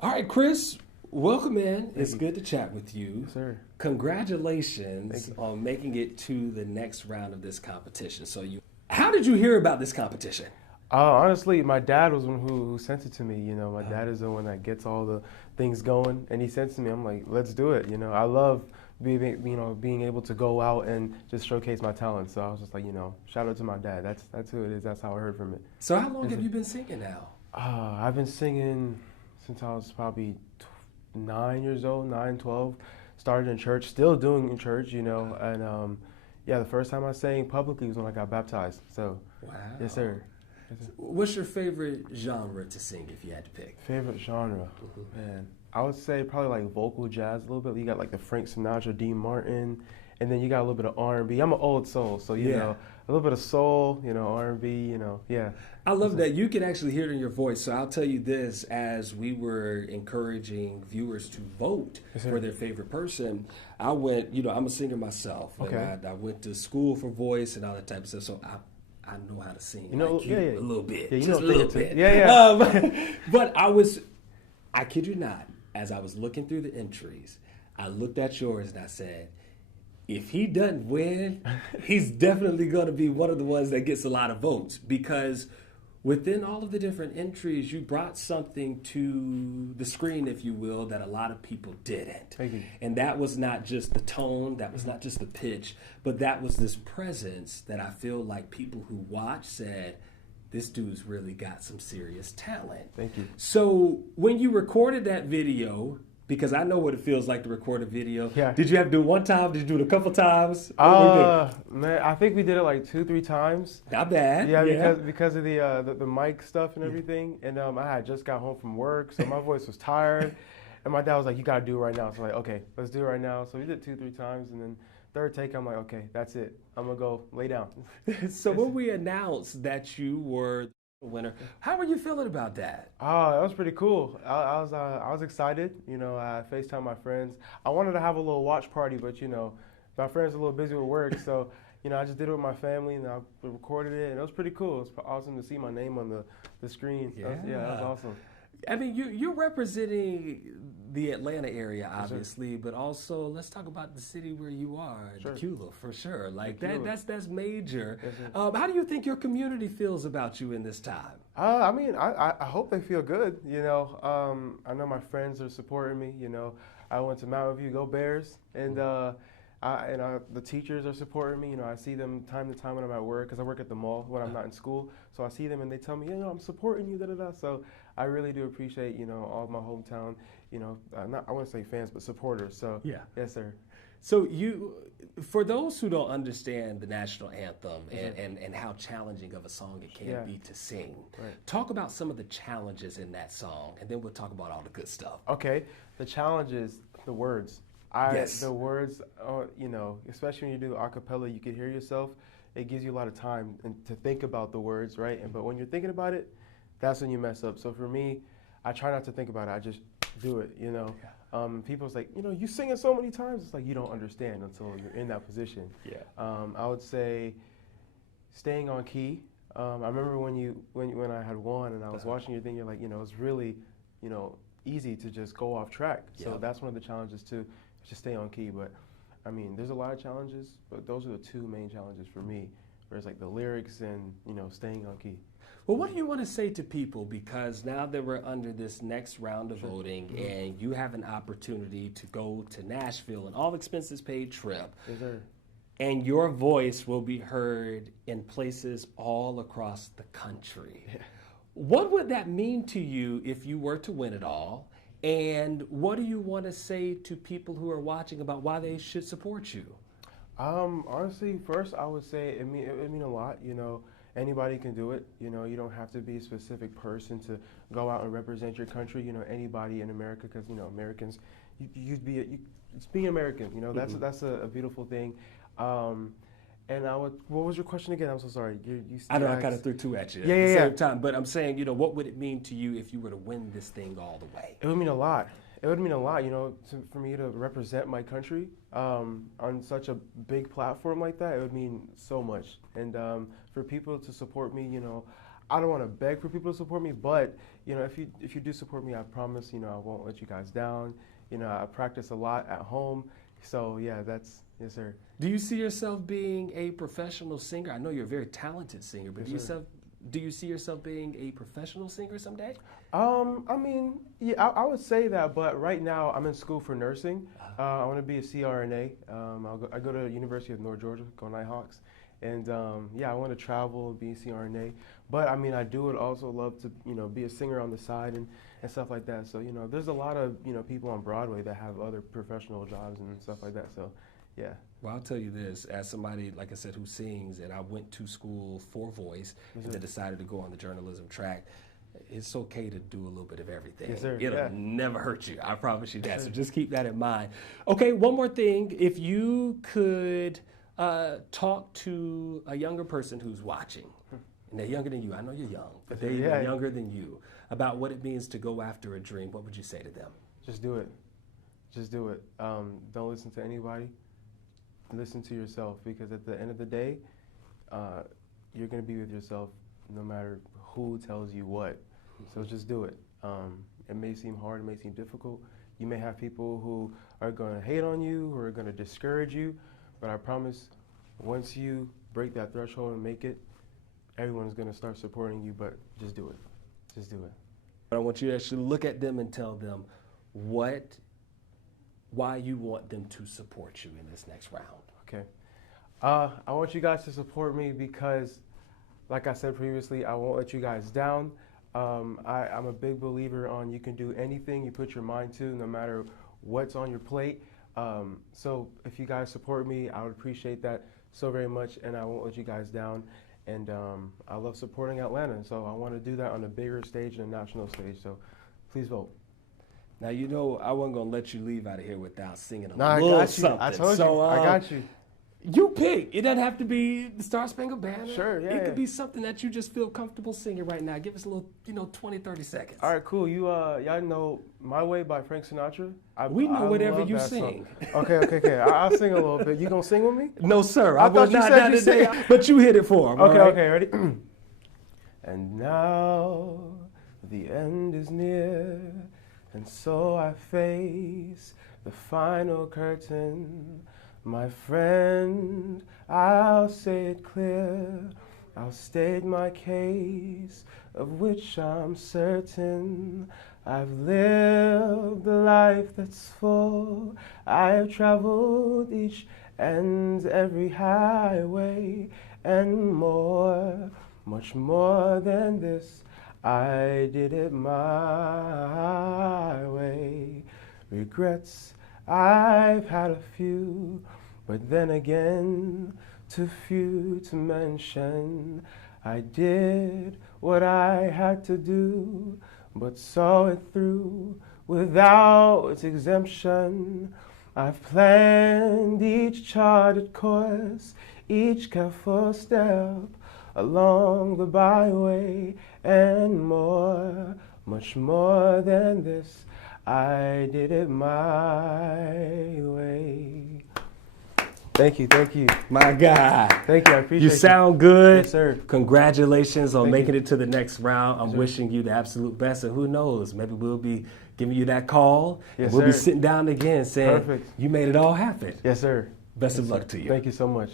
All right, Chris, welcome in. Thank It's you. good to chat with you. Yes, sir. Thank Congratulations you. on making it to the next round of this competition. How did you hear about this competition? Honestly, my dad was the one who sent it to me. My dad is the one that gets all the things going, and he sent it to me. I'm like, let's do it. I love being able to go out and just showcase my talent. So I was just like, shout out to my dad. That's who it is. That's how I heard from it. So, how long Yes, have sir. you been singing now? I've been singing since I was probably 9 years old, 9, 12. Started in church, still doing in church, and yeah, the first time I sang publicly was when I got baptized. So, Wow. yes, sir. Yes, sir. What's your favorite genre to sing if you had to pick? Favorite genre, man. I would say probably like vocal jazz a little bit. You got like the Frank Sinatra, Dean Martin, and then you got a little bit of R&B. I'm an old soul, so a little bit of soul, R&B, yeah. I love that you can actually hear it in your voice. So I'll tell you this: as we were encouraging viewers to vote Yes, sir. for their favorite person, I went. I'm a singer myself. Okay. And I went to school for voice and all that type of stuff. So I know how to sing. Like you, yeah. a little bit, Yeah, just a a thing little or two. bit. Yeah. But I kid you not, as I was looking through the entries, I looked at yours and I said, if he doesn't win, he's definitely going to be one of the ones that gets a lot of votes because within all of the different entries, you brought something to the screen, if you will, that a lot of people didn't. Thank you. And that was not just the tone, that was not just the pitch, but that was this presence that I feel like people who watch said, this dude's really got some serious talent. Thank you. So when you recorded that video, because I know what it feels like to record a video. Yeah. Did you have to do it one time? Did you do it a couple times? What were you doing? Man, I think we did it like 2, 3 times. Not bad. Yeah, because of the mic stuff and everything. And I had just got home from work, so my voice was tired. And my dad was like, "You gotta do it right now." So I'm like, "Okay, let's do it right now." So we did 2, 3 times, and then third take, I'm like, "Okay, that's it. I'm gonna go lay down." So when we announced that you were the winner, how were you feeling about that? Oh, that was pretty cool. I was excited. I FaceTime my friends. I wanted to have a little watch party, but my friends are a little busy with work, so I just did it with my family and I recorded it, and it was pretty cool. It was awesome to see my name on the screen. That was awesome. I mean, you're representing the Atlanta area, obviously, but also let's talk about the city where you are, Sure. Tequila, for sure. Like Tequila. that's major. Yes, sir. How do you think your community feels about you in this time? I mean, I hope they feel good. I know my friends are supporting me. I went to Mountain View, go Bears, and the teachers are supporting me. I see them time to time when I'm at work because I work at the mall when I'm not in school. So I see them and they tell me, I'm supporting you, da da da. So I really do appreciate, all of my hometown, not I wouldn't say fans, but supporters. So Yeah. yes, sir. So for those who don't understand the national anthem and how challenging of a song it can be to sing, Right. talk about some of the challenges in that song, and then we'll talk about all the good stuff. Okay, the challenge is the words. Yes. The words, especially when you do a cappella, you can hear yourself. It gives you a lot of time to think about the words, right? But when you're thinking about it, that's when you mess up. So for me, I try not to think about it. I just do it, People's like, you sing it so many times. It's like you don't understand until you're in that position. Yeah. I would say staying on key. I remember when I had won and I was watching your thing, you're like, it's really, easy to just go off track. So Yep. that's one of the challenges too, just stay on key. But I mean, there's a lot of challenges, but those are the 2 main challenges for me. Whereas like the lyrics and staying on key. Well, what do you want to say to people? Because now that we're under this next round of voting and you have an opportunity to go to Nashville, an all expenses paid trip, Is there? and your voice will be heard in places all across the country. Yeah. What would that mean to you if you were to win it all? And what do you want to say to people who are watching about why they should support you? Honestly, first I would say it mean a lot. Anybody can do it. You don't have to be a specific person to go out and represent your country. Anybody in America, because Americans, it's being American. That's a beautiful thing. And what was your question again? I'm so sorry. I know I kind of threw 2 at you at the same time, but I'm saying, what would it mean to you if you were to win this thing all the way? It would mean a lot. It would mean a lot, for me to represent my country on such a big platform like that. It would mean so much. And for people to support me, I don't want to beg for people to support me, but you know, if you do support me, I promise, you know, I won't let you guys down. You know, I practice a lot at home, so yeah, that's yes, sir. Do you see yourself being a professional singer? I know you're a very talented singer, but Yes, sir. do you see yourself being a professional singer someday? I mean, yeah, I would say that, but right now I'm in school for nursing. I want to be a CRNA. I go to University of North Georgia, go Nighthawks, and yeah, I want to travel and be a CRNA. But I mean, I do would also love to, you know, be a singer on the side and stuff like that. So you know, there's a lot of, you know, people on Broadway that have other professional jobs and stuff like that. So yeah. Well, I'll tell you this, as somebody, like I said, who sings, and I went to school for voice and then decided to go on the journalism track, it's okay to do a little bit of everything. Yes, sir. It'll Yeah. never hurt you. I promise you that. Yes, So sir. just keep that in mind. Okay, one more thing. If you could talk to a younger person who's watching, and they're younger than you, I know you're young, but they're Yeah. younger than you, about what it means to go after a dream, what would you say to them? Just do it. Just do it. Don't listen to anybody. Listen to yourself, because at the end of the day, you're going to be with yourself no matter who tells you what. So just do it. It may seem hard, it may seem difficult. You may have people who are going to hate on you, who are going to discourage you, but I promise once you break that threshold and make it, everyone's going to start supporting you, but just do it. Just do it. I want you to actually look at them and tell them why you want them to support you in this next round. Okay. I want you guys to support me because, like I said previously, I won't let you guys down. I'm a big believer on you can do anything you put your mind to, no matter what's on your plate. So if you guys support me, I would appreciate that so very much, and I won't let you guys down. And I love supporting Atlanta, so I want to do that on a bigger stage and a national stage. So please vote. Now, you know, I wasn't going to let you leave out of here without singing a No, I little got you. something. I told So, you. I got you. You pick. It doesn't have to be the Star-Spangled Banner. Sure, yeah, It could yeah. be something that you just feel comfortable singing right now. Give us a little, 20, 30 seconds. All right, cool. Y'all know "My Way" by Frank Sinatra? We know whatever love you that sing. song. Okay. I'll sing a little bit. You gonna sing with me? No, sir. I thought was you not said you today, sang. but you hit it for him. Okay, all right? okay, ready? And now the end is near, and so I face the final curtain. My friend, I'll say it clear. I'll state my case, of which I'm certain. I've lived a life that's full. I've traveled each and every highway and more, much more than this. I did it my way. Regrets, I've had a few, but then again, too few to mention. I did what I had to do, but saw it through without exemption. I've planned each charted course, each careful step along the byway, and more, much more than this. I did it my way. Thank you. My God. Thank you, I appreciate You sound good. Yes, sir. Congratulations on Thank making you. it to the next round. I'm wishing you the absolute best. And who knows, maybe we'll be giving you that call. Yes, and we'll be sir. sitting down again saying, Perfect. you made it all happen. Yes, sir. Best of luck to you. Thank you so much.